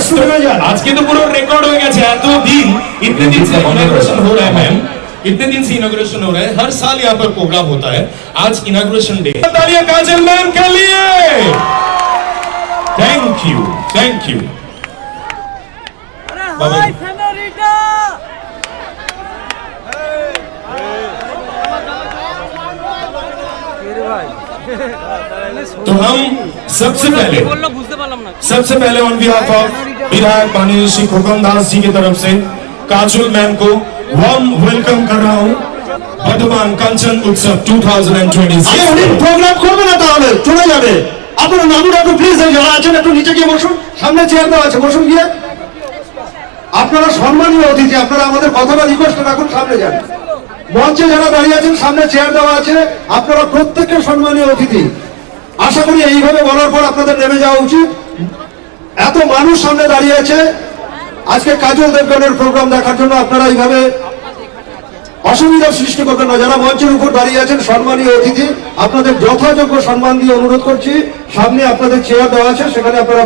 आज के तो पूरा रिकॉर्ड हो गया है। तो दिन इतने दिन से इनॉग्रेशन हो रहा है मैम, इतने दिन से इनॉग्रेशन हो रहा है, हर साल यहाँ पर प्रोग्राम होता है। आज इनॉग्रेशन डे। तालियां काजल मैम के लिए। Thank you, thank you. तो हम सबसे पहले ऑन बिहाफ ऑफ विधायक माननीय श्री खुकम दास जी की तरफ से काजल मैम को वार्म वेलकम कर रहा हूं बर्धमान कंचन उत्सव 2026। প্রোগ্রাম করবে না তাহলে চলে যাবে। আপনারা নামুন, একটু প্লিজ যারা আছেন একটু নিচে গিয়ে বসুন, সামনে চেয়ার দেওয়া আছে, বসুন গিয়ে। আপনারা সম্মানীয় অতিথি, আপনারা আমাদের কথাটা রিকোয়েস্ট রাখুন, সামনে যান। মঞ্চে যারা দাঁড়িয়ে আছেন সামনে চেয়ার দেওয়া আছে, আপনারা প্রত্যেককে সম্মানীয় অতিথি। আশা করি এইভাবে বলার পর আপনাদের নেমে যাওয়া উচিত। এত মানুষ সামনে দাঁড়িয়ে আছে আজকে কাজল দেবগনের প্রোগ্রাম দেখার জন্য, আপনারা এইভাবে অসুবিধার সৃষ্টি করবেন না। যারা মঞ্চের উপর দাঁড়িয়ে আছেন সম্মানীয় অতিথি, আপনাদের যথাযোগ্য সম্মান দিয়ে অনুরোধ করছি, সামনে আপনাদের চেয়ার দেওয়া আছে, সেখানে আপনারা